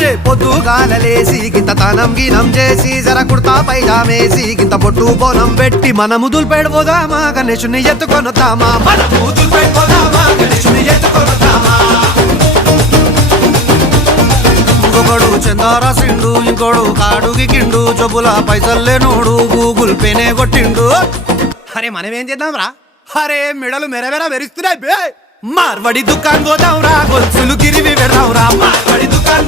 అరే పొద్దుగాలలేసి గింత తనం గినం చేసి జర కుర్తా పైజామేసి గింత పొట్టు బోనం పెట్టి మనము దుల్పెడిపోదామా గణేశుని ఎత్తుకొనుతామా మనము దుల్పెడిపోదామా గణేశుని ఎత్తుకొనుతామా ఇంకొకడు చందారాసిండు ఇంకోడు కాడుకి కిండు జబ్బుల పైసల్లేనోడు గూగుల్ పేనే కొట్టిండు అరే మనమేం చేద్దాం రా అరే మెడలు మెరమెర మెరుస్తున్నాయి బే మార్వడి దుకాన్ పోదాం రా గొలుసులు గిరివి పెడదాం రా మార్వడి దుకాన్